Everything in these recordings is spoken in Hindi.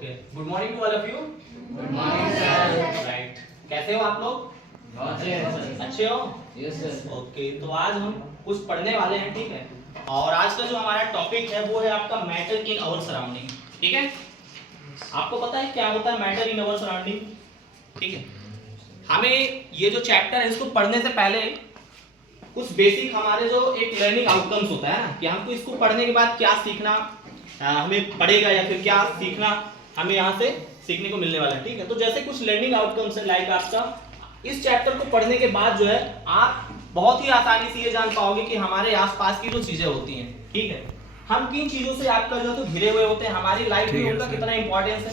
Okay, good morning to all of you. Good morning sir. Right, कैसे हो आप लोग? अच्छे हो? Yes sir. ओके, तो आज हम कुछ पढ़ने वाले हैं, ठीक है। और आज का जो हमारा टॉपिक है वो है आपका मैटर इन आवर सराउंडिंग, ठीक है। आपको पता है क्या होता है मैटर इन आवर सराउंडिंग? ठीक है, हमें ये जो चैप्टर है इसको पढ़ने से पहले कुछ बेसिक हमारे जो एक लर्निंग आउटकम्स होता है ना, कि हमको इसको पढ़ने के बाद क्या सीखना हमें पड़ेगा या फिर क्या सीखना हमें यहाँ से सीखने को मिलने वाला है, ठीक है। तो जैसे कुछ लर्निंग आउटकम्स है, लाइक आपका इस चैप्टर को पढ़ने के बाद जो है आप बहुत ही आसानी से ये जान पाओगे कि हमारे आसपास की जो चीजें होती हैं, ठीक है, हम किन चीजों से आपका जो है तो घिरे हुए होते हैं, हमारी लाइफ में उनका कितना इंपॉर्टेंस है,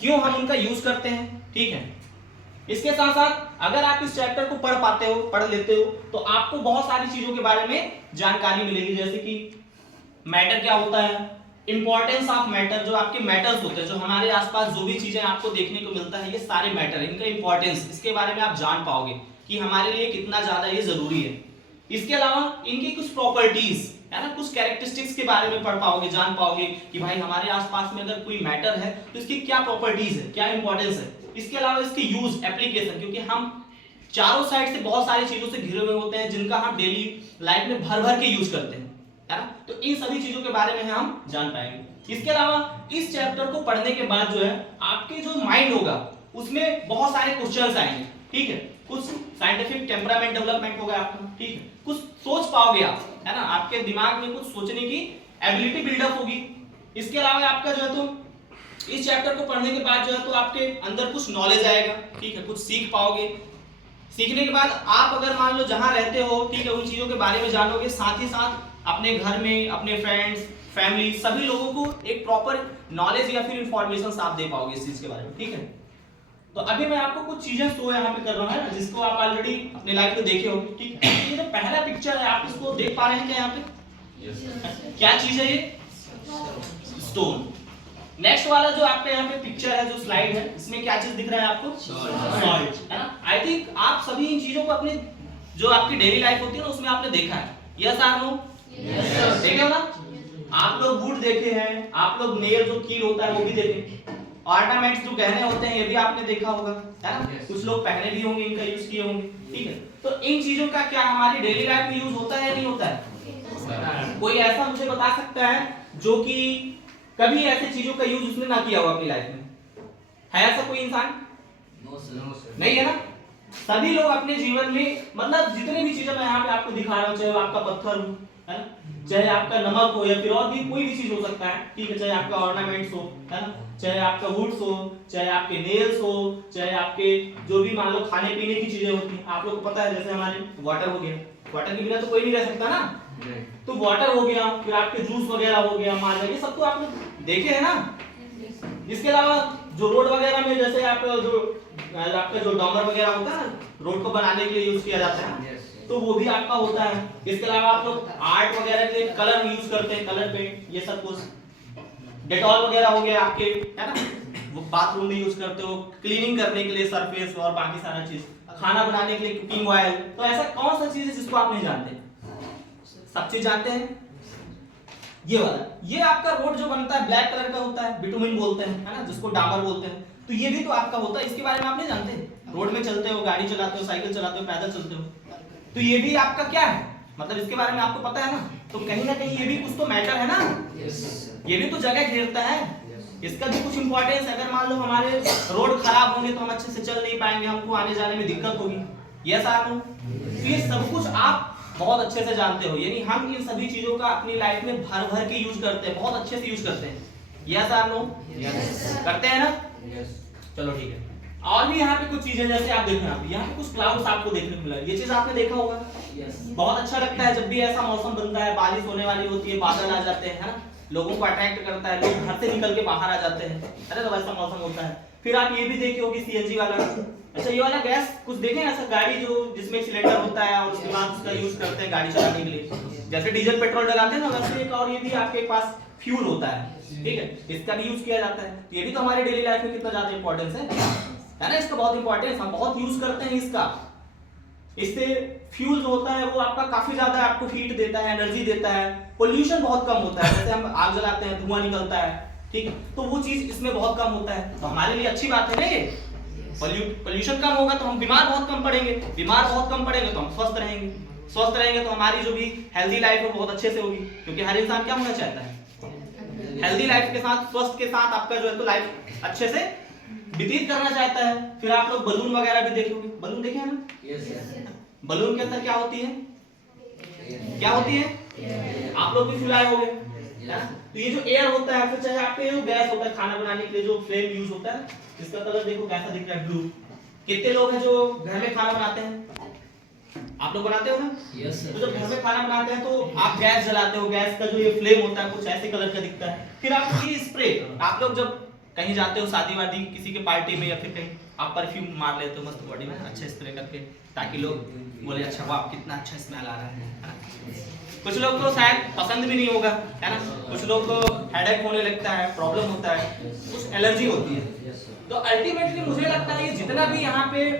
क्यों हम उनका यूज करते हैं, ठीक है। इसके साथ साथ अगर आप इस चैप्टर को पढ़ लेते हो तो आपको बहुत सारी चीजों के बारे में जानकारी मिलेगी, जैसे कि मैटर क्या होता है, इंपॉर्टेंस ऑफ मैटर, जो आपके मैटर्स होते हैं, जो हमारे आसपास जो भी चीजें आपको देखने को मिलता है, ये सारे मैटर, इनका इंपॉर्टेंस, इसके बारे में आप जान पाओगे कि हमारे लिए कितना ज्यादा ये जरूरी है। इसके अलावा इनकी कुछ प्रॉपर्टीज है ना, कुछ कैरेक्टरिस्टिक्स के बारे में पढ़ पाओगे, जान पाओगे कि भाई हमारे आसपास में अगर कोई मैटर है तो इसकी क्या प्रॉपर्टीज है, क्या इंपॉर्टेंस है। इसके अलावा इसके यूज, एप्लीकेशन, क्योंकि हम चारों साइड से बहुत सारी चीजों से घिरे हुए होते हैं जिनका हम डेली लाइफ में भर भर के यूज करते हैं, है ना, तो इन सभी चीजों के बारे में हम जान पाएंगे। इसके अलावा इस चैप्टर को पढ़ने के बाद जो है आपके जो माइंड होगा उसमें बहुत सारे क्वेश्चंस आएंगे, ठीक है, कुछ साइंटिफिक टेम्परामेंट डेवलपमेंट होगा आपका, ठीक है, कुछ सोच पाओगे आप, है ना, आपके दिमाग में कुछ सोचने की एबिलिटी बिल्डअप होगी। इसके अलावा आपका जो है तो इस चैप्टर को पढ़ने के बाद जो है तो आपके अंदर कुछ नॉलेज आएगा, ठीक है, कुछ सीख पाओगे। सीखने के बाद आप अगर मान लो जहां रहते हो, ठीक है, उन चीजों के बारे में जानोगे, साथ ही साथ अपने घर में अपने फ्रेंड्स, फैमिली, सभी लोगों को एक प्रॉपर नॉलेज या फिर इंफॉर्मेशन आप दे पाओगे इस चीज के बारे में, ठीक है। तो अभी मैं आपको कुछ चीजें शो यहाँ पे कर रहा हूँ, है ना, जिसको आप ऑलरेडी अपने लाइफ में देखे होंगे, ठीक है। ये जो पहला पिक्चर है आप इसको देख पा रहे हैं क्या यहाँ पे? क्या चीज है ये? स्टोन। नेक्स्ट वाला जो आपके यहाँ पे पिक्चर है, जो स्लाइड है, इसमें क्या चीज दिख रहा है आपको? सॉल्ट, है ना। आई थिंक आप सभी इन चीजों को अपने जो आपकी डेली लाइफ होती है ना उसमें आपने देखा है, यस आर नो? देखे हो ना आप लोग? वुड देखे हैं आप लोग, नेल जो कील होता है वो भी देखे, ऑर्नामेंट्स जो गहने होते हैं ये भी आपने देखा होगा, है ना, कुछ लोग पहने भी होंगे, इनका यूज किए होंगे, ठीक है। तो इन चीजों का क्या हमारी डेली लाइफ में यूज होता है या नहीं होता है? कोई ऐसा मुझे बता सकता है जो कि कभी ऐसी चीजों का यूज उसने ना किया हो अपनी लाइफ में? है ऐसा कोई इंसान? नहीं है ना। सभी लोग अपने जीवन में, मतलब जितने भी चीजें मैं यहाँ पे आपको दिखा रहा हूँ, चाहे आपका पत्थर हो, है ना, चाहे आपका नमक हो, या फिर और भी कोई भी चीज हो सकता है, ठीक है, चाहे आपका ऑर्नामेंट्स हो, है ना, चाहे आपका वुड्स हो, चाहे आपके नेल्स हो, चाहे आपके जो भी मान लो खाने पीने की चीजें होती हैं, आप लोग को पता है, जैसे हमारे वाटर हो गया, वाटर के बिना तो कोई नहीं रह सकता ना, तो वाटर हो गया, फिर आपके जूस वगैरह हो गया, माजा, ये सब तो आपने देखे हैं ना। इसके अलावा जो रोड वगैरह में, जैसे आप जो आपका जो डॉमर वगैरह होता है ना, रोड को बनाने के लिए यूज किया जाता है, तो वो भी आपका होता है। इसके अलावा आप लोग आर्ट वगैरह के लिए कलर यूज करते हैं, कलर पेंट, ये सब कुछ। डेटॉल वगैरह हो गया आपके, है ना, वो बाथरूम में यूज करते हो, क्लीनिंग करने के लिए सरफेस और बाकी सारा चीज, खाना बनाने के लिए कुकिंग ऑयल। तो ऐसा कौन सा चीज है जिसको आप नहीं जानते? सब चीज जानते हैं। ये वाला, ये आपका रोड जो बनता है ब्लैक कलर का होता है, बिटुमिन बोलते हैं, है ना, जिसको डामर बोलते हैं, तो ये भी तो आपका होता है। इसके बारे में आप नहीं जानते? रोड में चलते हो, गाड़ी चलाते हो, साइकिल चलाते हो, पैदल चलते हो, तो ये भी आपका क्या है, मतलब इसके बारे में आपको पता है ना, तो कहीं ना कहीं ये भी कुछ तो मैटर है ना, ये भी तो जगह घेरता है, इसका भी कुछ इंपॉर्टेंस। अगर मान लो हमारे रोड खराब होंगे तो हम अच्छे से चल नहीं पाएंगे, हमको आने जाने में दिक्कत होगी, यस आर नो? तो ये सब कुछ आप बहुत अच्छे से जानते हो, यानी हम इन सभी चीजों का अपनी लाइफ में भर भर के यूज करते हैं, बहुत अच्छे से यूज करते हैं, यस आर नो? करते हैं ना? चलो ठीक है। और भी यहाँ पे कुछ चीजें, जैसे आप देखो यहाँ पे कुछ क्लाउड्स आपको देखने को मिला, ये चीज आपने देखा होगा। बहुत अच्छा लगता है जब भी ऐसा मौसम बनता है, बारिश होने वाली होती है, बादल आ जाते हैं, है ना, लोगों को अट्रैक्ट करता है, लोग घर से निकल के बाहर आ जाते हैं, अरे तो वैसा मौसम होता है। फिर आप ये भी देखे होगी सीएनजी वाला, अच्छा ये वाला गैस कुछ देखे ऐसा, गाड़ी जो जिसमें सिलेंडर होता है और उसके बाद उसका यूज करते हैं गाड़ी चलाने के लिए, जैसे डीजल पेट्रोल डलाते हैं ना, वैसे एक और ये भी आपके पास फ्यूल होता है, ठीक है, इसका भी यूज किया जाता है। ये भी तो हमारे डेली लाइफ में कितना ज्यादा इंपॉर्टेंस है ना, इसका बहुत इंपॉर्टेंस, हम बहुत यूज करते हैं इसका। इससे फ्यूल जो होता है वो आपका काफी ज्यादा आपको हीट देता है, एनर्जी देता है, पोल्यूशन बहुत कम होता है, जैसे हम आग जलाते हैं धुआं निकलता है, ठीक है, तो वो चीज इसमें बहुत कम होता है, तो हमारे लिए अच्छी बात है ना ये। पोल्यूशन कम होगा तो हम बीमार बहुत कम पड़ेंगे, बीमार बहुत कम पड़ेंगे तो हम स्वस्थ रहेंगे, स्वस्थ रहेंगे तो हमारी जो भी हेल्दी लाइफ है बहुत अच्छे से होगी, क्योंकि हर इंसान क्या होना चाहता है, हेल्दी लाइफ के साथ, स्वस्थ के साथ आपका जो है तो लाइफ अच्छे से व्यतीत करना चाहता है। फिर आप लोग बलून वगैरह भी देखोगे, बलून देखे हैं ना, बलून के अंदर क्या होती है, क्या होती है, आप लोग भी फुलाए होंगे, तो ये जो एयर होता है, फिर चाहे आपके जो गैस होता है खाना बनाने के लिए जो फ्लेम यूज होता है, इसका कलर देखो कैसा दिख रहा है, ब्लू। कितने लोग हैं जो घर में खाना बनाते हैं, आप लोग बनाते हो ना, यस तो जब घर में खाना बनाते हैं तो आप गैस जलाते हो, गैस का जो ये फ्लेम होता है कुछ ऐसे कलर का दिखता है। फिर आप ये स्प्रे, आप लोग जब कहीं जाते हो शादी वादी किसी के पार्टी में या फिर कहीं, आप परफ्यूम मार लेते हो मस्त बॉडी में अच्छा स्प्रे करके, ताकि लोग बोले अच्छा वाह कितना अच्छा स्मेल आ रहा है। कुछ लोग को शायद पसंद भी नहीं होगा, है ना, कुछ लोग को हेडेक होने लगता है, प्रॉब्लम होता है, कुछ एलर्जी होती है। तो अल्टीमेटली मुझे लगता है ये जितना भी यहाँ पे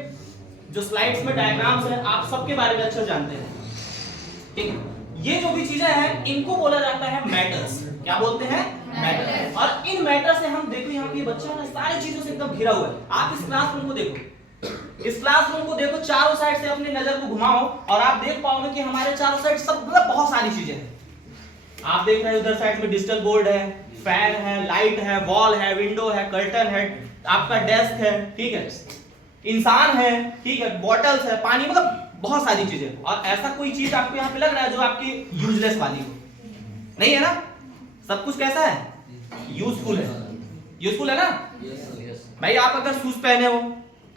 जो स्लाइड्स में डायग्राम्स है आप सबके बारे में अच्छा जानते हैं, ठीक है। ये जो भी चीजें हैं इनको बोला जाता है मैटर्स, क्या बोलते हैं, मैटर। और इन मैटर से हम देखो यहाँ पे बच्चा ना सारी चीजों से एकदम घिरा हुआ है। आप इस क्लासरूम को देखो, इस क्लासरूम को देखो, चारों साइड से अपनी नजर को घुमाओ और आप देख पाओगे कि हमारे चारों साइड सब मतलब बहुत सारी चीजें हैं। आप देख रहे हैं उधर साइड में डिजिटल बोर्ड है, फैन है, लाइट है, वॉल है, विंडो है, कर्टन है, आपका डेस्क है, ठीक है, इंसान है, ठीक है, बॉटल्स है, पानी, मतलब बहुत सारी चीजें। और ऐसा कोई चीज आपको यहाँ पे लग रहा है जो आपकी यूजलेस वाली हो, नहीं है ना, सब कुछ कैसा है, यूजफुल है, यूजफुल है ना भाई। आप अगर शूज पहने हो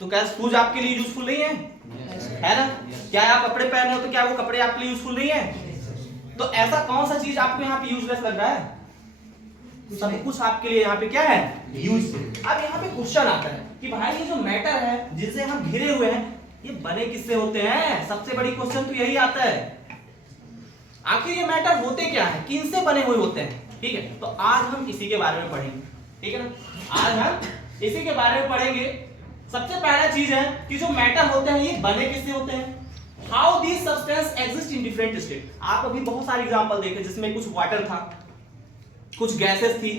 तो क्या शूज आपके लिए यूजफुल नहीं है ना, क्या आप कपड़े पहने हो तो क्या वो कपड़े आपके लिए यूजफुल नहीं है। तो ऐसा कौन सा चीज आपको यहाँ पे यूजलेस लग रहा है, सब कुछ आपके लिए यहाँ पे क्या है, यूजफुल। अब यहाँ पे क्वेश्चन आता है कि भाई ये जो मैटर है जिससे हम घिरे हुए हैं ये बने किससे होते हैं, सबसे बड़ी क्वेश्चन तो यही आता है, आखिर ये मैटर होते क्या है, किन से बने हुए होते हैं, ठीक है। तो आज हम इसी के बारे में पढ़ेंगे, ठीक है ना, आज हम इसी के बारे में पढ़ेंगे। सबसे पहला चीज है कि जो मैटर होते हैं ये बने किससे होते हैं, how these substance exist in different state. आप अभी बहुत सारे एग्जांपल देखे जिसमें कुछ वाटर था, कुछ गैसेस थी,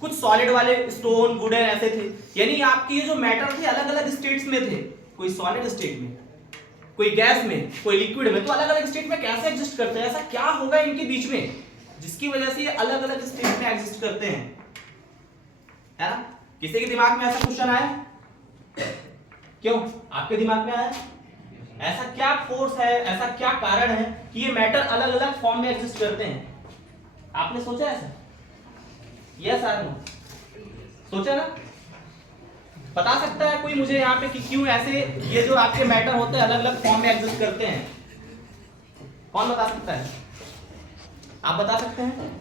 कुछ सॉलिड वाले स्टोन वुडन ऐसे थे, यानी आपके ये जो मैटर थे अलग अलग स्टेट्स में थे, कोई सॉलिड स्टेट में, कोई गैस में, कोई लिक्विड में, तो अलग अलग स्टेट में कैसे एग्जिस्ट करते हैं, ऐसा क्या होगा इनके बीच में जिसकी वजह से ये अलग अलग स्टेट में एग्जिस्ट करते हैं, है ना। किसी के दिमाग में ऐसा क्वेश्चन आया, क्यों आपके दिमाग में आया, ऐसा क्या फोर्स है, ऐसा क्या कारण है कि ये मैटर अलग अलग फॉर्म में एग्जिस्ट करते हैं, आपने सोचा ऐसा, यस और नो, सोचा ना, बता सकता है कोई मुझे यहाँ पे कि क्यों ऐसे ये जो आपके मैटर होते हैं अलग अलग फॉर्म में एग्जिस्ट करते हैं, कौन बता सकता है, आप बता सकते हैं,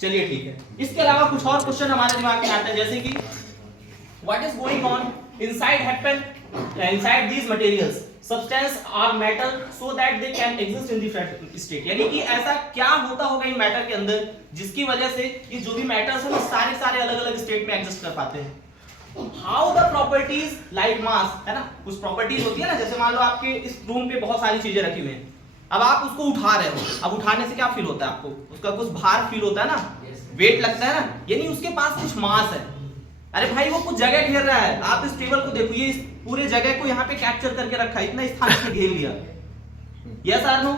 चलिए ठीक है। इसके अलावा कुछ और क्वेश्चन हमारे दिमाग में आता है, जैसे कि what is going on inside happen inside these materials substance और matter so that they can exist in different state, यानी कि ऐसा क्या होता होगा इन मैटर के अंदर जिसकी वजह से ये जो भी मैटर्स है वो सारे अलग अलग स्टेट में एग्जिस्ट कर पाते हैं। How the properties like mass, है ना, कुछ प्रॉपर्टीज होती है ना, जैसे मान लो आपके इस रूम पे बहुत सारी चीजें रखी हुई हैं, अब आप उसको उठा रहे हो, अब उठाने से क्या फील होता है आपको, उसका कुछ भार फील होता है ना, वेट लगता है ना, यानी उसके पास कुछ मास है। अरे भाई वो कुछ जगह घेर रहा है, आप इस टेबल को देखो, ये इस पूरे जगह को यहाँ पे कैप्चर करके रखा है, इतना स्थान से घेर लिया, यस और नो।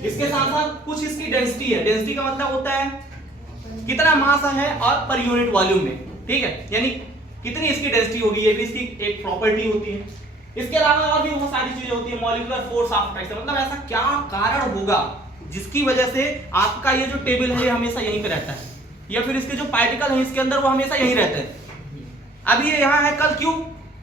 इसके साथ साथ कुछ इसकी डेंसिटी है, डेंसिटी का मतलब होता है कितना मास है और पर यूनिट वॉल्यूम में, ठीक है, यानी कितनी इसकी डेंसिटी होगी, ये भी इसकी एक प्रॉपर्टी होती है। इसके अलावा और भी बहुत सारी चीजें होती है, मॉलिक्यूलर फोर्स ऑफ अट्रैक्शन, मतलब ऐसा क्या कारण होगा जिसकी वजह से आपका ये जो टेबल है ये हमेशा यहीं पे रहता है, या फिर इसके जो पार्टिकल है इसके अंदर वो हमेशा यहीं रहते हैं। अब ये यहाँ है, कल क्यों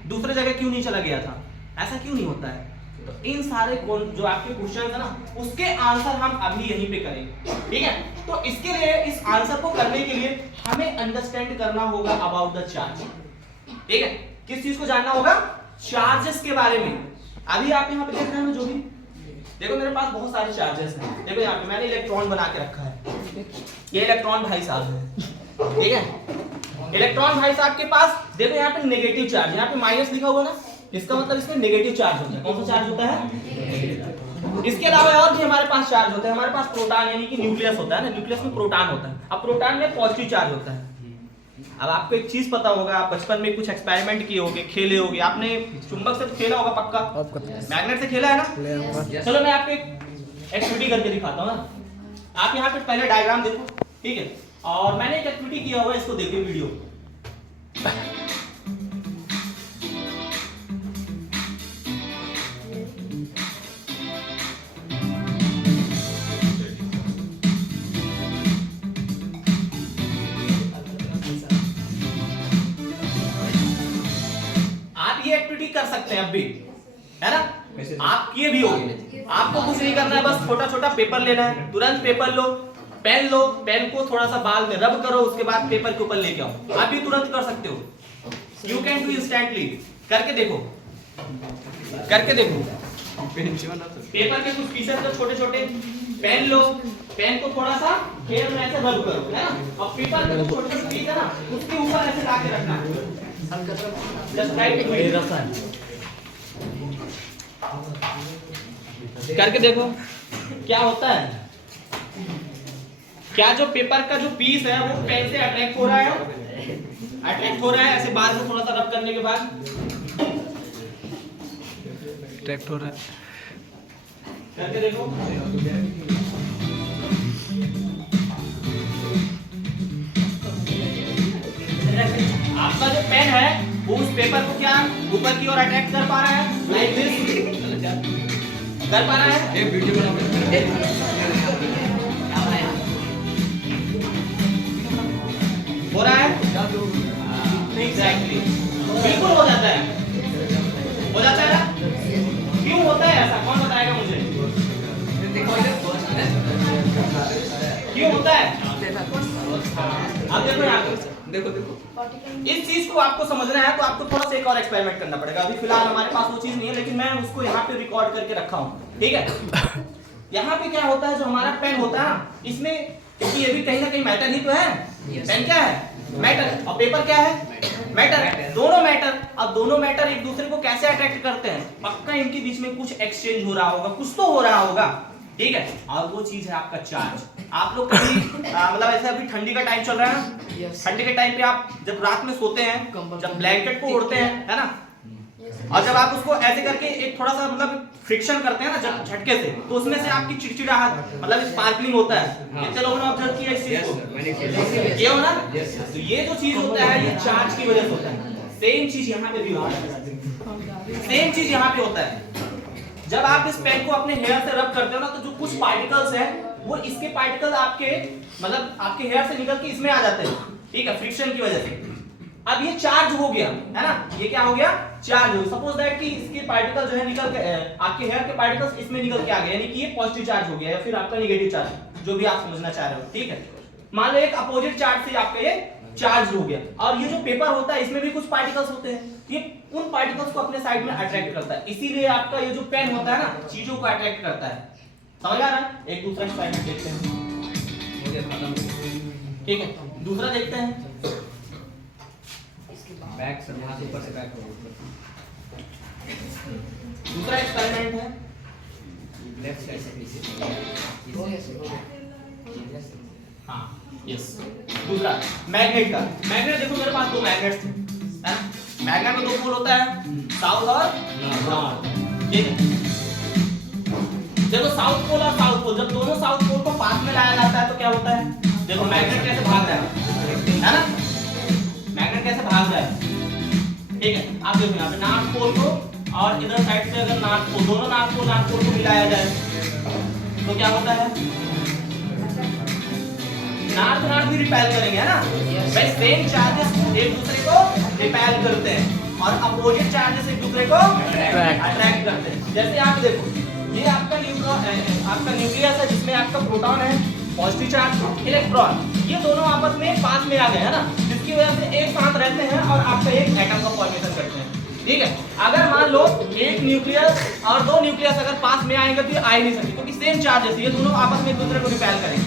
दूसरे जगह क्यों नहीं चला गया था, ऐसा क्यों नहीं होता है। तो इन सारे जो आपके क्वेश्चन है ना उसके आंसर हम अभी यहीं पे करेंगे, ठीक है। तो इसके लिए, इस आंसर को करने के लिए हमें अंडरस्टैंड करना होगा अबाउट द चार्ज, ठीक है। किस चीज को जानना होगा, चार्जेस के बारे में। अभी आप यहाँ पे देख रहे हैं जो भी, देखो मेरे पास बहुत सारे चार्जेस हैं, देखो यहाँ पे मैंने इलेक्ट्रॉन बना के रखा है, ये इलेक्ट्रॉन भाई साहब है, ठीक है। इलेक्ट्रॉन भाई साहब के पास देखो यहाँ पे नेगेटिव चार्ज, यहाँ पे माइनस लिखा हुआ ना, इसका मतलब इसमें नेगेटिव चार्ज होता है, कौन सा चार्ज होता है, इसके अलावा और भी हमारे पास चार्ज होते हैं। हमारे पास प्रोटॉन यानी कि न्यूक्लियस होता है ना, न्यूक्लियस में प्रोटॉन होता है। अब प्रोटॉन में पॉजिटिव चार्ज होता है। अब आपको एक चीज पता होगा, आप बचपन में कुछ एक्सपेरिमेंट किए होंगे, खेले होंगे, आपने चुंबक से तो खेला होगा पक्का, मैग्नेट से खेला है ना। चलो मैं आपको एक एक्टिविटी करके दिखाता हूँ ना। आप यहाँ पे पहले डायग्राम देखो, ठीक है, और मैंने एक एक्टिविटी किया हुआ है, इसको देखिए वीडियो। एक्टिविटी कर सकते हैं अब भी, है ना, आप किए भी होंगे। आपको कुछ नहीं करना है, बस छोटा छोटा पेपर लेना है, तुरंत पेपर लो, पेन लो, पेन को थोड़ा सा बाल में रब करो, उसके बाद पेपर के ऊपर लेके आओ। आप भी तुरंत कर सकते हो, यू कैन डू इंस्टेंटली। करके देखो, करके देखो। पेपर के कुछ पीसेस को छोटे छोटे, पेन लो, पेन को थोड़ा सा हेयर में ऐसे रब करो, है ना, और पेपर के छोटे छोटे पीस है ना, उसके ऊपर ऐसे ला के रखना है। करके देखो क्या होता है। क्या जो पेपर का जो पीस है वो पेन से अट्रैक्ट हो रहा है, अट्रैक्ट हो रहा है, ऐसे बाल को थोड़ा सा रब करने के बाद अट्रैक्ट हो रहा है। करके देखो। आपका जो पेन है वो उस पेपर को क्या ऊपर की ओर अट्रैक्ट कर पा रहा है, लाइक दिस कर पा रहा है। एक वीडियो हो रहा है, एग्जैक्टली, बिल्कुल हो जाता है, हो जाता है ना। क्यों होता है ऐसा, कौन बताएगा मुझे, क्यों होता है? आप देखो यहाँ पे, देखो देखो, इस चीज को आपको समझना है तो आपको थोड़ा सा एक और एक्सपेरिमेंट करना पड़ेगा। अभी फिलहाल हमारे पास वो चीज नहीं है, लेकिन मैं उसको यहाँ पे रिकॉर्ड करके रखा हूँ, ठीक है। यहाँ पे क्या होता है, जो हमारा पेन होता है ना, इसमें क्योंकि ये भी कहीं ना कहीं मैटर ही तो है। पेन क्या है, मैटर, और पेपर क्या है, मैटर, दोनों मैटर। अब दोनों मैटर एक दूसरे को कैसे अट्रैक्ट करते हैं, पक्का इनके बीच में कुछ एक्सचेंज हो रहा होगा, कुछ तो हो रहा होगा, ठीक है। और वो चीज है आपका चार्ज। आप लोग कभी मतलब ऐसे अभी ठंडी का टाइम चल रहा है ना, ठंडी के टाइम पे आप जब रात में सोते हैं, जब ब्लैंकेट को ओढ़ते हैं, है ना, और जब आप उसको ऐसे करके एक थोड़ा सा मतलब फ्रिक्शन करते हैं ना, जब झटके से, तो उसमें से आपकी चिड़चिड़ाहट मतलब स्पार्कलिंग होता है। कितने लोगों ने ऑब्जर्व किया इस चीज को, ये हो ना। तो ये जो चीज होता है ये चार्ज की वजह से होता है। सेम चीज यहाँ पे भी होता है, सेम चीज यहाँ पे होता है। जब आप इस पेन को अपने हेयर से रब करते हो ना, तो जो कुछ पार्टिकल्स हैं वो इसके पार्टिकल आपके मतलब आपके हेयर से निकल के इसमें आ जाते हैं, ठीक है, फ्रिक्शन की वजह से। अब ये चार्ज हो गया, है ना, ये क्या हो गया, चार्ज हो। सपोज दैट कि इसके पार्टिकल जो है निकल के आपके हेयर के पार्टिकल्स इसमें निकल के आ गए, यानी कि ये पॉजिटिव चार्ज हो गया या फिर आपका नेगेटिव चार्ज, जो भी आप समझना चाह रहे हो, ठीक है। मान लो एक अपोजिट चार्ज से आपका ये चार्ज हो गया, और ये जो पेपर होता है इसमें भी कुछ पार्टिकल्स होते हैं, ये उन पार्टिकल्स को अपने साइड में अट्रैक्ट करता है। इसीलिए आपका ये जो पेन होता है ना, चीजों को अट्रैक्ट करता है। समझ आ रहा है? एक दूसरा एक्सपेरिमेंट देखते हैं, ठीक है, दूसरा देखते हैं। बैक से वहां से ऊपर से बैक हो, दूसरा एक्सपेरिमेंट है, लेफ्ट साइड से पीछे। हाँ यस, दूसरा मैग्नेट का। मैग्नेट देखो मेरे पास दो मैग्नेट्स थे, है ना। मैग्नेट में दो पोल होता है, साउथ और नॉर्थ, ठीक है। देखो साउथ पोल और साउथ पोल, जब दोनों साउथ पोल को पास में लाया जाता है तो क्या होता है, देखो मैग्नेट कैसे भाग रहा है ना, मैग्नेट कैसे भाग रहा है, ठीक है। आप देखो यहाँ पे नॉर्थ पोल को और इधर साइड से अगर नॉर्थ पोल, दोनों नॉर्थ पोल को मिलाया जाए तो क्या होता है, नॉर्थ भी रिपेल करेंगे, है ना भाई। सेम चार्जेस एक दूसरे को रिपेल करते हैं और अपोजिट चार्जेस एक दूसरे को अट्रैक्ट करते हैं। जैसे आप देखो, ये आपका न्यूक्लियस है जिसमें आपका प्रोटॉन है, पॉजिटिव चार्ज, इलेक्ट्रॉन, ये दोनों आपस में पास में आ गए, है ना, जिसकी वजह से एक साथ रहते हैं और आपका एक एटम का फॉर्मेशन करते हैं, ठीक है। अगर मान लो एक न्यूक्लियस और दो न्यूक्लियस अगर पास में आएंगे तो ये आ ही नहीं सकते, क्योंकि सेम चार्जेस, ये दोनों आपस में एक दूसरे को रिपेल करेंगे,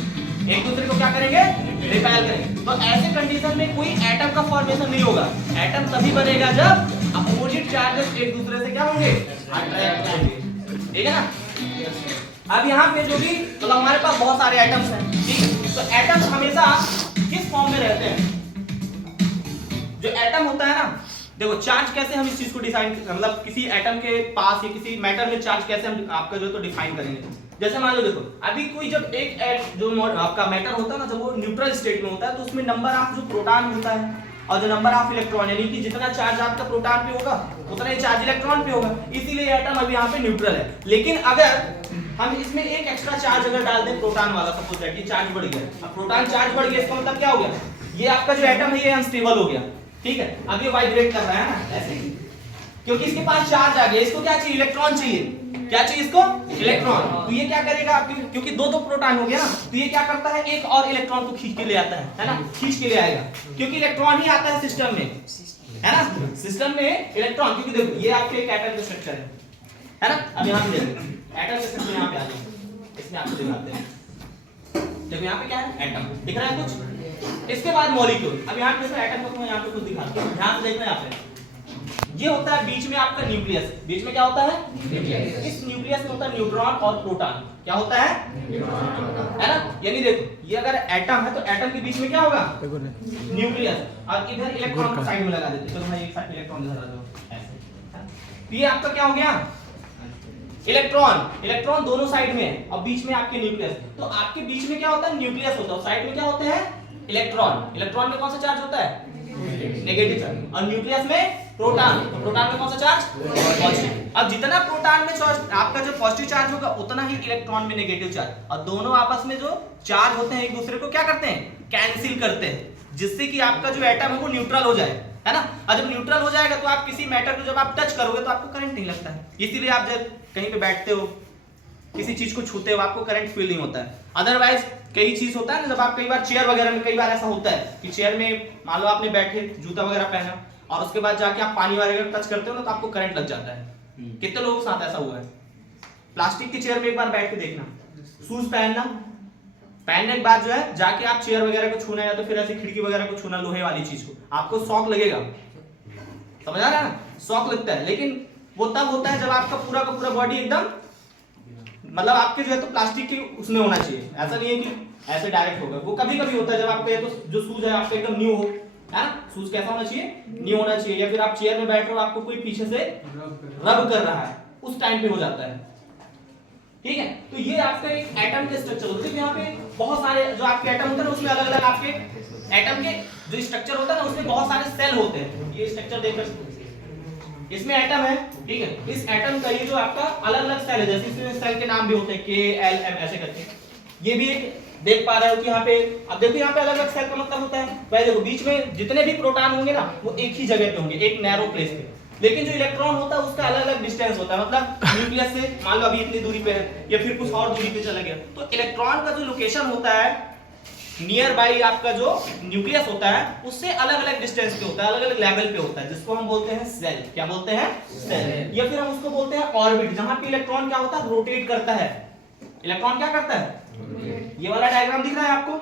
एक दूसरे को क्या करेंगे, रिपेल करेंगे। तो ऐसे कंडीशन में कोई एटम का फॉर्मेशन नहीं होगा। एटम तभी बनेगा जब अपोजिट चार्जेस एक दूसरे से क्या होंगे, अट्रैक्ट होंगे, ठीक है ना। अब यहाँ पे जो भी मतलब हमारे पास बहुत सारे एटम्स हैं, ठीक है। तो एटम्स हमेशा किस फॉर्म में रहते हैं? जो एटम होता है ना, देखो चार्ज कैसे हम इस चीज को डिफाइन, मतलब किसी एटम के पास या किसी मैटर में चार्ज कैसे हम आपका जो तो डिफाइन करेंगे। जैसे मान लो देखो अभी कोई जब जो आपका मैटर होता है ना, जब वो न्यूट्रल स्टेट में होता है तो उसमें नंबर ऑफ जो प्रोटॉन होता है और जो नंबर ऑफ इलेक्ट्रॉन, यानी कि जितना चार्ज आपका प्रोटॉन पे होगा उतना ही चार्ज इलेक्ट्रॉन पे होगा, इसीलिए एटम अभी यहाँ पे न्यूट्रल है। लेकिन अगर हम इसमें एक एक्स्ट्रा चार्ज अगर डाल दें प्रोटॉन वाला, सपोज दैट ये चार्ज बढ़ गया, अब प्रोटॉन चार्ज बढ़ गया, इसका मतलब क्या हो गया, ये आपका जो एटम है ये अनस्टेबल हो गया, ठीक है। अब ये वाइब्रेट कर रहा है ना ऐसे ही, क्योंकि इसके पास चार्ज आ गया, इसको क्या चाहिए, इलेक्ट्रॉन चाहिए, क्या चाहिए इसको, इलेक्ट्रॉन। तो ये क्या करेगा, क्योंकि दो प्रोटॉन हो गया ना, तो ये क्या करता है, एक और इलेक्ट्रॉन को खींच के ले आता है ना, खींच के ले आएगा, क्योंकि इलेक्ट्रॉन ही आता है सिस्टम में, है ना, सिस्टम में इलेक्ट्रॉन। क्योंकि देखो ये आपके एक एटम का स्ट्रक्चर है ना। अब यहाँ पे देखो एटम का स्ट्रक्चर यहाँ पे आ जाए, इसमें आपको दिखाते हैं। देखो यहाँ पे क्या है, एटम दिख रहा है कुछ, इसके बाद मॉलिक्यूल। अब यहाँ पे देखो एटम को मैं यहाँ पे कुछ दिखाता हूँ, ध्यान से देखना यहाँ पे। ये होता है बीच में आपका न्यूक्लियस, बीच में क्या होता है, न्यूक्लियस। इस न्यूक्लियस में होता है न्यूट्रॉन और प्रोटॉन, क्या होता है, है ना। यानी देखो ये अगर एटम है तो एटम के बीच में क्या होगा, न्यूक्लियस, और इधर इलेक्ट्रॉन को साइड में लगा देते हैं। चलो मैं एक साइड इलेक्ट्रॉन इधर लगा दूं ऐसे, ये आपका क्या हो गया, इलेक्ट्रॉन। इलेक्ट्रॉन दोनों साइड में है और बीच में आपके न्यूक्लियस। तो आपके बीच में क्या होता है, न्यूक्लियस होता है, साइड में क्या होते हैं, इलेक्ट्रॉन। इलेक्ट्रॉन में कौन सा चार्ज होता है, नेगेटिव चार्ज, और न्यूक्लियस में प्रोटॉन। तो प्रोटॉन में कौन सा चार्ज, पॉजिटिव। अब जितना प्रोटॉन में आपका जो पॉजिटिव चार्ज होगा उतना ही इलेक्ट्रॉन में नेगेटिव चार्ज, और दोनों आपस में जो चार्ज होते हैं एक दूसरे को क्या करते हैं, कैंसिल करते हैं, जिससे कि आपका जो एटम है वो न्यूट्रल हो जाए, है ना। और जब न्यूट्रल हो जाएगा तो आप किसी मैटर को जब आप टच करोगे तो आपको करंट नहीं लगता है। इसीलिए आप जब कहीं पे बैठते हो, किसी चीज को छूते हो, आपको करंट फील नहीं होता है। अदरवाइज कई चीज होता है ना, जब आप कई बार चेयर वगैरह में, कई बार ऐसा होता है कि चेयर में मान लो आपने बैठे, जूता वगैरह पहना और उसके बाद जाके आप पानी वगैरह टच करते हो ना तो आपको करंट लग जाता है। कितने लोगों के साथ ऐसा हुआ है। प्लास्टिक की चेयर में एक बार बैठ के देखना, शूज पहनना, पहनने के बाद जो है जाके आप चेयर वगैरह को छूना या तो फिर ऐसे खिड़की वगैरह को छूना, लोहे वाली चीज को, आपको शॉक लगेगा, समझ आ रहा है ना, शॉक लगता है। लेकिन वो तब होता है जब आपका पूरा का पूरा बॉडी एकदम, मतलब आपके जो है तो प्लास्टिक की उसमें होना चाहिए, ऐसा नहीं है कि ऐसे डायरेक्ट होगा। वो कभी कभी होता है जब आपका तो जो शूज है आपका एकदम न्यू हो, है ना, शूज कैसा होना चाहिए, न्यू होना चाहिए, या फिर आप चेयर में बैठ रहे हो आपको कोई पीछे से रब कर रहा है, उस टाइम पे हो जाता है, ठीक है। तो ये आपका एक एटम के स्ट्रक्चर होते हैं। यहाँ पे बहुत सारे जो आपके एटम होते हैं उसमें अलग अलग आपके एटम के जो स्ट्रक्चर होता है ना उसमें बहुत सारे सेल होते हैं। ये स्ट्रक्चर देखकर इसमें एटम है, ठीक है, इस एटम का ये जो आपका अलग अलग सेल है, जैसे इसमें सेल के नाम भी होते हैं के एल एम ऐसे करके, ये भी एक देख पा रहे हो कि यहाँ पे, अब देखो यहाँ पे अलग अलग सेल का मतलब होता है, वह देखो बीच में जितने भी प्रोटॉन होंगे ना वो एक ही जगह पे होंगे, एक नैरो प्लेस पे। लेकिन जो इलेक्ट्रॉन होता है उसका अलग अलग डिस्टेंस होता है, मतलब न्यूक्लियस से मान लो अभी इतनी दूरी पे है या फिर कुछ और दूरी पे चला गया, तो इलेक्ट्रॉन का जो लोकेशन होता है नियर बाई आपका जो न्यूक्लियस होता है उससे अलग अलग डिस्टेंस पे होता है, अलग अलग लेवल पे होता है, जिसको हम बोलते हैं सेल। क्या बोलते हैं, सेल। या फिर हम उसको बोलते हैं ऑर्बिट, जहां पे इलेक्ट्रॉन क्या होता है, रोटेट करता है। इलेक्ट्रॉन क्या करता है, ये वाला डायग्राम दिख रहा है आपको,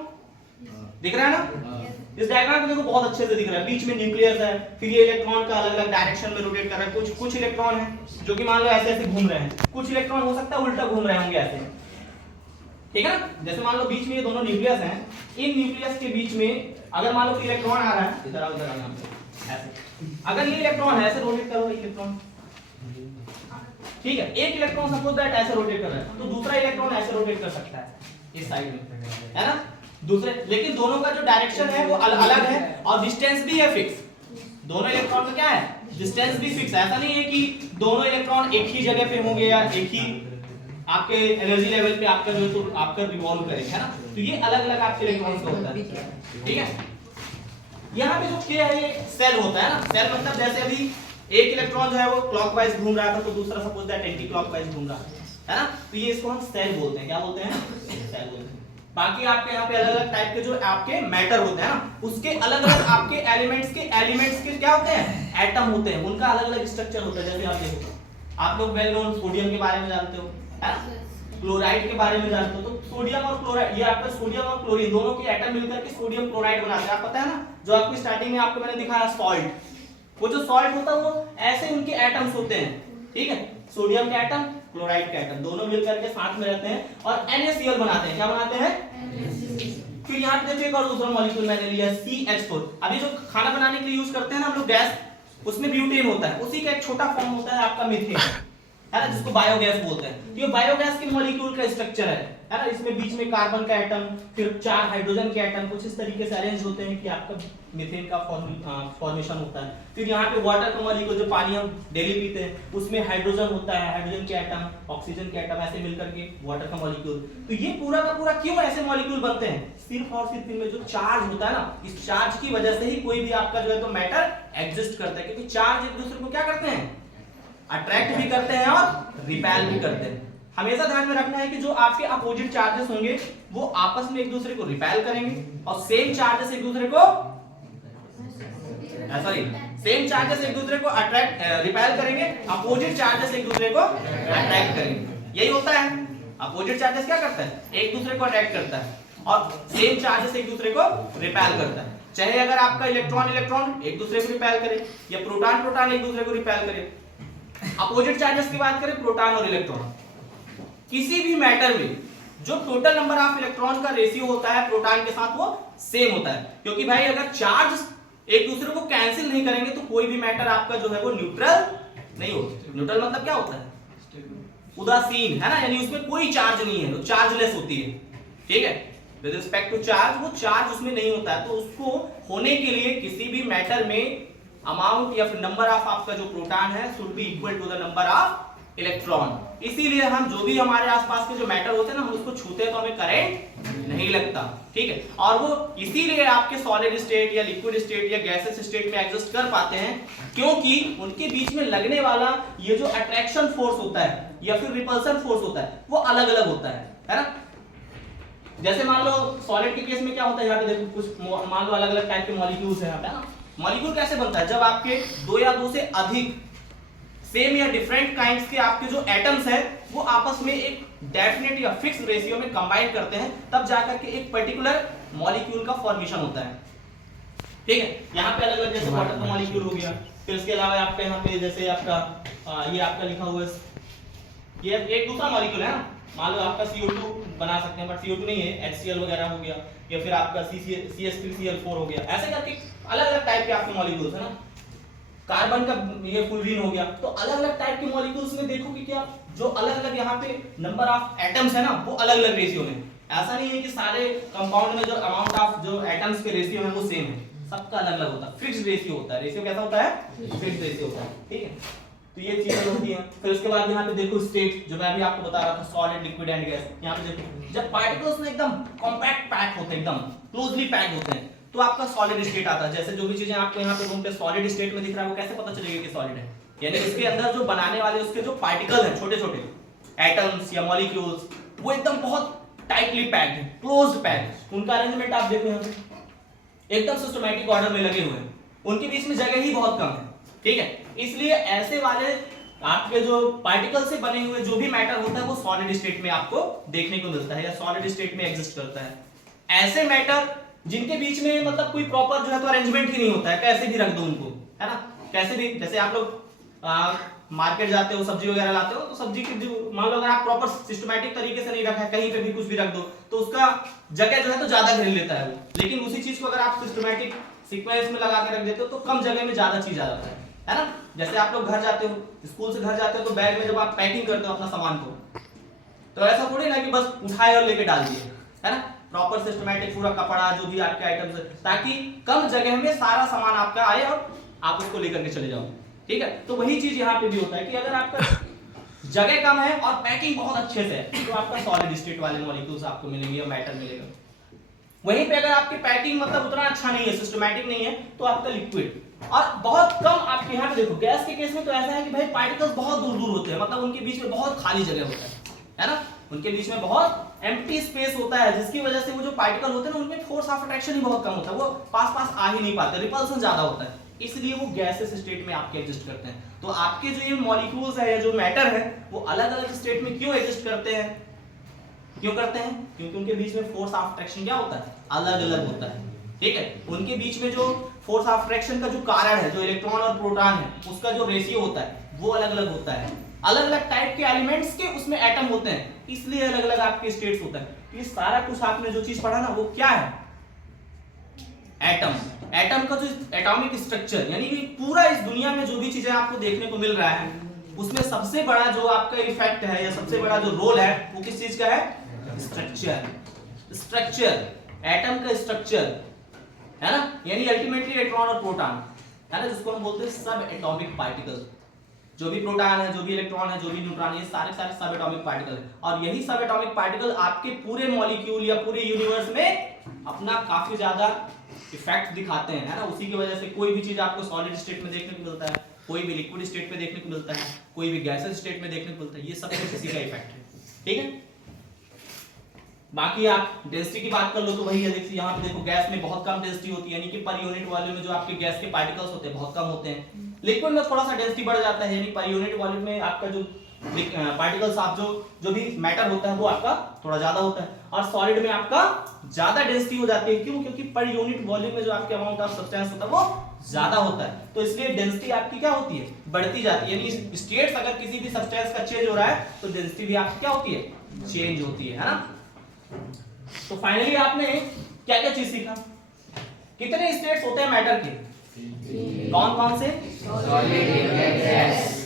दिख रहा है ना, इस डायग्राम को देखो बहुत अच्छे से दिख रहा है, बीच में न्यूक्लियस है, फिर ये इलेक्ट्रॉन का अलग अलग डायरेक्शन में रोटेट कर रहा है। कुछ इलेक्ट्रॉन है जो कि मान लो ऐसे ऐसे घूम रहे हैं, कुछ इलेक्ट्रॉन हो सकता है उल्टा घूम रहे होंगे ऐसे, ठीक है ना। जैसे मान लो बीच में ये दोनों न्यूक्लियस हैं, इन न्यूक्लियस के बीच में अगर मान लो कि इलेक्ट्रॉन आ रहा है, इधर आओ इधर आओ ऐसे, अगर ये इलेक्ट्रॉन है ऐसे रोटेट करो इलेक्ट्रॉन, ठीक है, एक इलेक्ट्रॉन सपोज दैट ऐसे रोटेट कर रहा है तो दूसरा इलेक्ट्रॉन ऐसे रोटेट कर सकता है इस साइड में, है ना, दूसरे। लेकिन दोनों का जो डायरेक्शन है वो अलग है और डिस्टेंस भी है फिक्स। दोनों इलेक्ट्रॉन का क्या है, डिस्टेंस भी फिक्स है। ऐसा नहीं है कि दोनों इलेक्ट्रॉन एक ही जगह पे होंगे या एक ही आपके एनर्जी लेवल पे आपका जो तो आपका रिवॉल्व करेगा, है ना। तो ये अलग अलग आपके इलेक्ट्रॉन्स का होता है, ठीक है। यहाँ पे जो के है ये सेल होता है ना, सेल मतलब जैसे अभी एक इलेक्ट्रॉन जो है वो क्लॉकवाइज घूम रहा था तो दूसरा सपोज दैट एंटी क्लॉकवाइज घूम रहा है ना, तो ये इसको हम सेल बोलते हैं। क्या बोलते हैं, सेल बोलते हैं। बाकी आपके यहाँ पे अलग अलग टाइप के जो आपके मैटर होते हैं ना उसके अलग अलग आपके एलिमेंट्स के क्या होते हैं, एटम होते हैं, उनका अलग अलग स्ट्रक्चर होता है। जैसे आप देखो, आप लोग वेल नोन सोडियम के बारे में जानते हो, है ना, क्लोराइड के बारे में जानते हो, तो सोडियम और क्लोराइड, ये आपका सोडियम और क्लोरीन दोनों के एटम मिलकर के सोडियम क्लोराइड बनाते हैं। आप पता है ना, जो आपको स्टार्टिंग में आपको मैंने दिखाया सॉल्ट, वो जो सॉल्ट होता है वो ऐसे उनके एटम्स होते हैं, ठीक है, सोडियम के एटम, क्लोराइड के एटम दोनों मिलकर के साथ में रहते हैं और NaCl बनाते हैं। क्या बनाते हैं? फिर यहाँ पे देखिए एक और दूसरा मॉलिक्यूल मैंने लिया CH4। अभी जो खाना बनाने के लिए यूज करते हैं ना हम लोग गैस, उसमें ब्यूटेन होता है, उसी का एक छोटा फॉर्म होता है आपका मीथेन, है ना, जिसको बायोगैस बोलते हैं। ये बायोगैस के मॉलिक्यूल का स्ट्रक्चर है ना। इसमें बीच में कार्बन का एटम, फिर 4 हाइड्रोजन के एटम कुछ इस तरीके से अरेंज होते हैं कि आपका मीथेन का फॉर्मेशन होता है। फिर यहाँ पे वाटर का मॉलिक्यूल, जो पानी हम डेली पीते हैं, उसमें हाइड्रोजन होता है, हाइड्रोजन के एटम, ऑक्सीजन के एटम, ऐसे मिलकर के वाटर का मॉलिक्यूल। तो ये पूरा का पूरा क्यों ऐसे मॉलिक्यूल बनते हैं? सिर्फ और सिर्फ इनमें जो चार्ज होता है ना, इस चार्ज की वजह से ही कोई भी आपका जो है तो मैटर एग्जिस्ट करता है, क्योंकि चार्ज एक दूसरे को क्या करते हैं? अट्रैक्ट भी करते हैं और रिपेल भी करते हैं। हमेशा ध्यान में रखना है कि जो आपके अपोजिट चार्जेस होंगे वो आपस में एक दूसरे को रिपेल करेंगे और सेम चार्जेस एक दूसरे को सेम चार्जेस एक दूसरे को अट्रैक्ट रिपेल करेंगे, अपोजिट चार्जेस एक दूसरे को अट्रैक्ट करेंगे। यही होता है, अपोजिट चार्जेस क्या करता है? एक दूसरे को अट्रैक्ट करता है और सेम चार्जेस एक दूसरे को रिपेल करता है। चाहे अगर आपका इलेक्ट्रॉन इलेक्ट्रॉन एक दूसरे को रिपेल करे या प्रोटॉन प्रोटॉन एक दूसरे को रिपेल करे। अपोजिट चार्जेस की बात करें, प्रोटॉन और इलेक्ट्रॉन, किसी भी मैटर में जो टोटल नंबर ऑफ इलेक्ट्रॉन का रेशियो होता है प्रोटॉन के साथ वो सेम होता है, क्योंकि भाई अगर चार्ज एक दूसरे को कैंसिल नहीं करेंगे तो कोई भी मैटर आपका जो है वो न्यूट्रल नहीं होता। न्यूट्रल मतलब क्या होता है? उदासीन, है ना, यानी उसमें कोई चार्ज नहीं है, वो चार्जलेस होती है। ठीक है, विद रिस्पेक्ट टू चार्ज, वो चार्ज उसमें नहीं होता है। तो उसको होने के लिए किसी भी मैटर में अमाउंट या फिर नंबर ऑफ आपका जो प्रोटॉन है should be equal to the number of electron. इसीलिए हम जो भी हमारे आसपास के जो मैटर होते हैं ना, हम उसको छूते हैं तो हमें करंट नहीं लगता। ठीक है, और वो इसीलिए आपके सॉलिड स्टेट या लिक्विड स्टेट या गैसेस स्टेट में एग्जिस्ट कर पाते हैं, क्योंकि उनके बीच में लगने वाला ये जो अट्रैक्शन फोर्स होता है या फिर रिपल्सन फोर्स होता है वो अलग अलग होता है ना। जैसे मान लो सॉलिड के केस में क्या होता है, यहाँ पे देखो कुछ मान लो अलग अलग टाइप के मॉलिक्यूल्स हैं यहाँ पे ना। मॉलिक्यूल कैसे बनता है? जब आपके दो या दो से अधिक सेम या डिफरेंट काइंड्स के आपके जो एटम्स हैं वो आपस में एक डेफिनेट या फिक्स रेशियो में कंबाइन करते हैं, तब जाकर के एक पर्टिकुलर मॉलिक्यूल का फॉर्मेशन होता है। ठीक है, यहाँ पे अलग अलग जैसे वाटर का मॉलिक्यूल हो गया, फिर इसके अलावा आपके यहाँ पे जैसे आपका ये आपका लिखा हुआ है, ये एक दूसरा मॉलिक्यूल है ना, मान लो आपका CO2 बना सकते हैं, बट CO2 नहीं है, HCl वगैरह हो गया, या फिर आपका CH3Cl4 हो गया। ऐसे करके अलग अलग टाइप के आपके मॉलिक्यूल्स है ना। कार्बन का ये फ्लोरीन हो गया। तो अलग अलग टाइप के मॉलिक्यूल्स में देखोगे कि आप जो अलग अलग यहाँ पे नंबर ऑफ एटम्स है ना वो अलग अलग रेशियो में। ऐसा नहीं है कि सारे कंपाउंड में जो अमाउंट ऑफ जो एटम्स के रेशियो है वो सेम है, सबका अलग अलग होता है, फिक्स्ड रेशियो होता है। रेशियो कैसा होता है? फिक्स्ड रेशियो होता है। ठीक है, तो ये चीजें होती हैं। फिर उसके बाद यहाँ पे देखो स्टेट, जो मैं अभी आपको बता रहा था, सॉलिड, लिक्विड एंड गैस। यहाँ पे देखो जब पार्टिकल्स में एकदम कॉम्पैक्ट पैक होते हैं, एकदम क्लोजली पैक होते हैं, तो आपका सॉलिड स्टेट आता है। जैसे जो भी चीजें आपको यहाँ पे रूम पे सॉलिड स्टेट में दिख रहा है, वो कैसे पता चलेगा कि सॉलिड है? यानी इसके अंदर जो बनाने वाले उसके जो पार्टिकल हैं, छोटे छोटे एटम्स या मॉलिक्यूल्स, वो एकदम बहुत टाइटली पैक्ड है, क्लोज्ड पैक्ड। उनका अरेंजमेंट आप देखो यहाँ पे एकदम सिस्टमैटिक ऑर्डर में लगे हुए हैं, उनके बीच में जगह ही बहुत कम है। ठीक है, इसलिए ऐसे वाले आपके जो पार्टिकल से बने हुए जो भी मैटर होता है वो सॉलिड स्टेट में आपको देखने को मिलता है या सॉलिड स्टेट में एग्जिस्ट करता है। ऐसे मैटर जिनके बीच में मतलब कोई प्रॉपर जो है तो अरेंजमेंट ही नहीं होता है, कैसे भी रख दो उनको, है ना, कैसे भी। जैसे आप लोग मार्केट जाते हो, सब्जी वगैरह लाते हो, तो सब्जी की जो मान लो अगर आप प्रॉपर सिस्टमैटिक तरीके से नहीं रखा है, कहीं पे भी कुछ भी रख दो तो उसका जगह जो है तो ज्यादा घेर लेता है वो। लेकिन उसी चीज को अगर आप सिस्टमैटिक सीक्वेंस में लगा के रख देते हो तो कम जगह में ज्यादा चीज आ जाता है ना। जैसे आप लोग घर जाते हो, स्कूल से घर जाते हो, तो बैग में जब आप पैकिंग करते हो अपना सामान को, तो ऐसा थोड़ी ना कि बस उठाए और लेके डाल दिए, है ना। प्रॉपर सिस्टमैटिक पूरा कपड़ा जो भी आपके आइटम्स है, ताकि कम जगह में सारा सामान आपका आए और आप उसको लेकर के चले जाओ। ठीक है, तो वही चीज यहाँ पे भी होता है कि अगर आपका जगह कम है और पैकिंग बहुत अच्छे से है तो आपका सॉलिड स्टेट वाले मॉलिक्यूल्स आपको मिलेंगे या मैटर मिलेगा। वहीं पे अगर आपकी पैकिंग मतलब उतना अच्छा नहीं है, सिस्टमैटिक नहीं है, तो आपका लिक्विड। और बहुत कम आपके यहाँ पे देखो गैस के केस में तो ऐसा है कि भाई पार्टिकल्स बहुत दूर दूर होते हैं, मतलब उनके बीच में बहुत खाली जगह होता है ना, उनके बीच में बहुत एम्प्टी स्पेस होता है, जिसकी वजह से वो जो पार्टिकल होते हैं ना उनमें फोर्स ऑफ अट्रैक्शन ही बहुत कम होता है, वो पास पास आ ही नहीं पाते, रिपल्सन ज्यादा होता है, इसलिए वो गैसेस स्टेट में आपके एग्जिस्ट करते हैं। तो आपके जो ये मॉलिक्यूल्स है या जो मैटर है वो अलग अलग स्टेट में क्यों एग्जिस्ट करते हैं? क्यों करते हैं? क्योंकि उनके बीच में फोर्स ऑफ अट्रैक्शन क्या होता है? अलग अलग होता है। ठीक है, उनके बीच में जो फोर्स ऑफ अट्रैक्शन का जो कारण है, जो इलेक्ट्रॉन और प्रोटॉन है, उसका जो रेशियो होता है वो अलग अलग होता है। अलग अलग टाइप के एलिमेंट्स के उसमें एटम होते हैं, इसलिए अलग अलग आपके स्टेट्स होता है। ये सारा कुछ आपने जो चीज पढ़ा ना वो क्या है, एटम। एटम का जो एटॉमिक स्ट्रक्चर, यानी कि पूरा इस दुनिया में जो भी चीजें आपको देखने को मिल रहा है उसमें सबसे बड़ा जो आपका इफेक्ट है या सबसे बड़ा जो रोल है वो किस चीज का है, स्ट्रक्चर। स्ट्रक्चर, एटम का स्ट्रक्चर है ना, यानी अल्टीमेटली इलेक्ट्रॉन और प्रोटॉन है ना, जिसको हम बोलते हैं सब एटॉमिक पार्टिकल। जो भी प्रोटॉन है, जो भी इलेक्ट्रॉन है, जो भी न्यूट्रॉन है, ये सारे सारे सब एटॉमिक पार्टिकल है। और यही सब एटॉमिक पार्टिकल आपके पूरे मॉलिक्यूल या पूरे यूनिवर्स में अपना काफी ज्यादा इफेक्ट दिखाते हैं, है ना। उसी की वजह से कोई भी चीज आपको सॉलिड स्टेट में देखने को मिलता है, कोई भी लिक्विड स्टेट में देखने को मिलता है, कोई भी गैसेस स्टेट में देखने को मिलता है, ये सब कुछ इसी का इफेक्ट है, ठीक है। बाकी आप डेंसिटी की बात कर लो तो वही है, देखिए यहाँ पे देखो गैस में बहुत कम डेंसिटी होती है, यानी कि पर यूनिट वॉल्यूम में जो आपके गैस के पार्टिकल्स होते हैं बहुत कम होते हैं। लिक्विड में थोड़ा सा डेंसिटी बढ़ जाता है, यानी पर यूनिट वॉल्यूम में आपका जो पार्टिकल्स आप जो भी मैटर होता है वो आपका थोड़ा ज्यादा होता है। और सॉलिड में आपका ज्यादा डेंसिटी हो जाती है, क्यों, क्योंकि पर यूनिट वॉल्यूम में जो आपके अमाउंट ऑफ सब्सटेंस होता है वो ज्यादा होता है, तो इसलिए डेंसिटी आपकी क्या होती है, बढ़ती जाती है। यानी स्टेट्स अगर किसी भी सब्सटेंस का चेंज हो रहा है तो डेंसिटी भी आपकी क्या होती है, चेंज होती है ना। तो फाइनली आपने क्या क्या चीज सीखा, कितने स्टेट्स होते हैं मैटर के, कौन कौन से,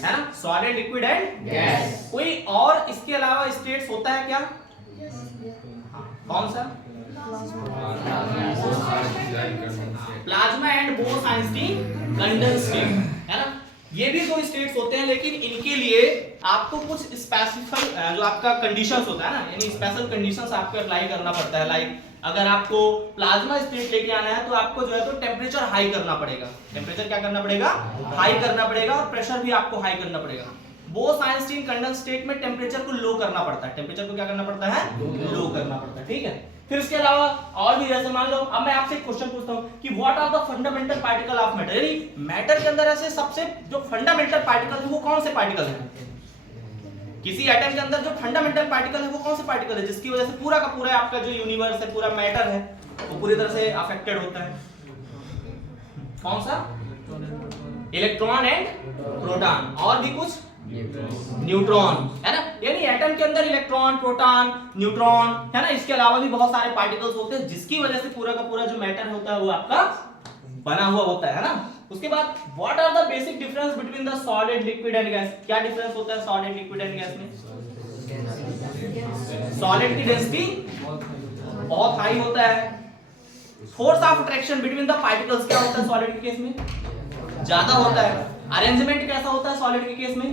है ना, सॉलिड, लिक्विड एंड गैस। कोई और इसके अलावा स्टेट्स होता है क्या, कौन सा, plasma and boss Einstein condense state, है ना। ये भी दो स्टेट्स होते हैं, लेकिन इनके लिए आपको कुछ स्पेसिफिक जो आपका कंडीशंस होता है ना, यानी स्पेशल कंडीशंस आपको अप्लाई करना पड़ता है। लाइक अगर आपको प्लाज्मा स्टेट लेके आना है तो आपको जो है तो टेम्परेचर हाई करना पड़ेगा, टेम्परेचर क्या करना पड़ेगा, हाई करना पड़ेगा, और प्रेशर भी आपको हाई करना पड़ेगा। बोस आइंस्टीन कंडेंस स्टेट में टेम्परेचर को लो करना पड़ता है, टेम्परेचर को क्या करना पड़ता है, लो करना पड़ता है, ठीक है। फिर इसके अलावा और भी, जैसे मान लो अब मैं आपसे एक क्वेश्चन पूछता हूं कि what are the fundamental particle of matter, यानी मैटर के अंदर ऐसे सबसे जो फंडामेंटल पार्टिकल है वो कौन से पार्टिकल हैं, किसी एटम के अंदर जो फंडामेंटल पार्टिकल है वो कौन से पार्टिकल है, जिसकी वजह से पूरा का पूरा आपका जो यूनिवर्स है, पूरा मैटर है, वो पूरी तरह से अफेक्टेड होता है, कौन सा, इलेक्ट्रॉन एंड प्रोटॉन, और भी कुछ न्यूट्रॉन, है ना। यानी एटम के अंदर इलेक्ट्रॉन, प्रोटॉन, न्यूट्रॉन, है ना, इसके अलावा भी बहुत सारे पार्टिकल्स होते हैं, जिसकी वजह से पूरा का पूरा जो मैटर होता है वो आपका बना हुआ होता है ना। उसके बाद what are the basic difference between the solid, liquid and gas, क्या डिफरेंस होता है सॉलिड, लिक्विड एंड गैस में। सॉलिड की डेंसिटी बहुत हाई होता है, force of attraction between the particles क्या होता है सॉलिड के केस में, ज्यादा होता है। अरेंजमेंट कैसा होता है सॉलिड के केस में,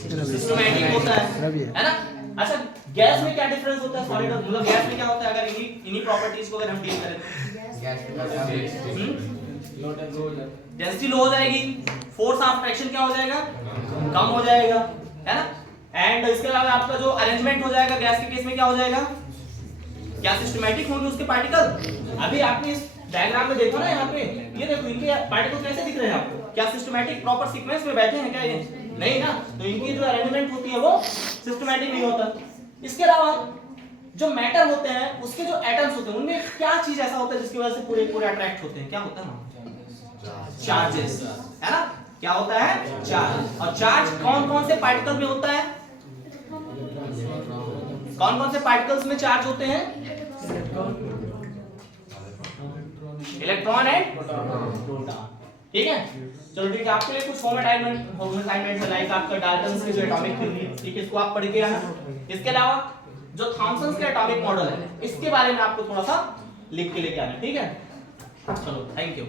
सिस्टमैटिक होता है ना। अच्छा, गैस में क्या डिफरेंस होता है सॉलिड और मतलब गैस में क्या होता है, अगर इन्हीं प्रॉपर्टीज को अगर हम डील करें तो डेंसिटी लो हो जाएगी, फोर्स ऑफ अट्रैक्शन क्या हो जाएगा, कम हो जाएगा, है ना। एंड इसके अलावा आपका जो अरेंजमेंट हो जाएगा गैस के केस में क्या हो जाएगा, क्या सिस्टमैटिक होंगे उसके पार्टिकल। अभी आपने इस डायग्राम में देखो ना, यहाँ पे ये देखो इनके पार्टिकल कैसे दिख रहे हैं आपको, क्या सिस्टमैटिक प्रॉपर सीक्वेंस में बैठे हैं क्या, ये नहीं ना, तो इनकी जो अरेंजमेंट होती है वो सिस्टमैटिक नहीं होता। इसके अलावा जो मैटर होते हैं उसके जो एटम्स होते हैं उनमें क्या चीज ऐसा होता है जिसकी वजह से पूरे पूरे अट्रैक्ट होते हैं, क्या होता है ना, चार्जेस, है ना, क्या होता है, चार्ज। और चार्ज कौन कौन से पार्टिकल में होता है, कौन कौन से पार्टिकल्स में चार्ज होते हैं, इलेक्ट्रॉन एंड प्रोटॉन, ठीक है। चलो ठीक है, आपके लिए कुछ होम असाइनमेंट है, लाइक आपका डाल्टन्स की जो एटॉमिक थ्योरी, ठीक है, इसको आप पढ़ के आना। इसके अलावा जो थॉमसन का एटॉमिक मॉडल है इसके बारे में आपको थोड़ा सा लिख के लेके आना, ठीक है। चलो, थैंक यू।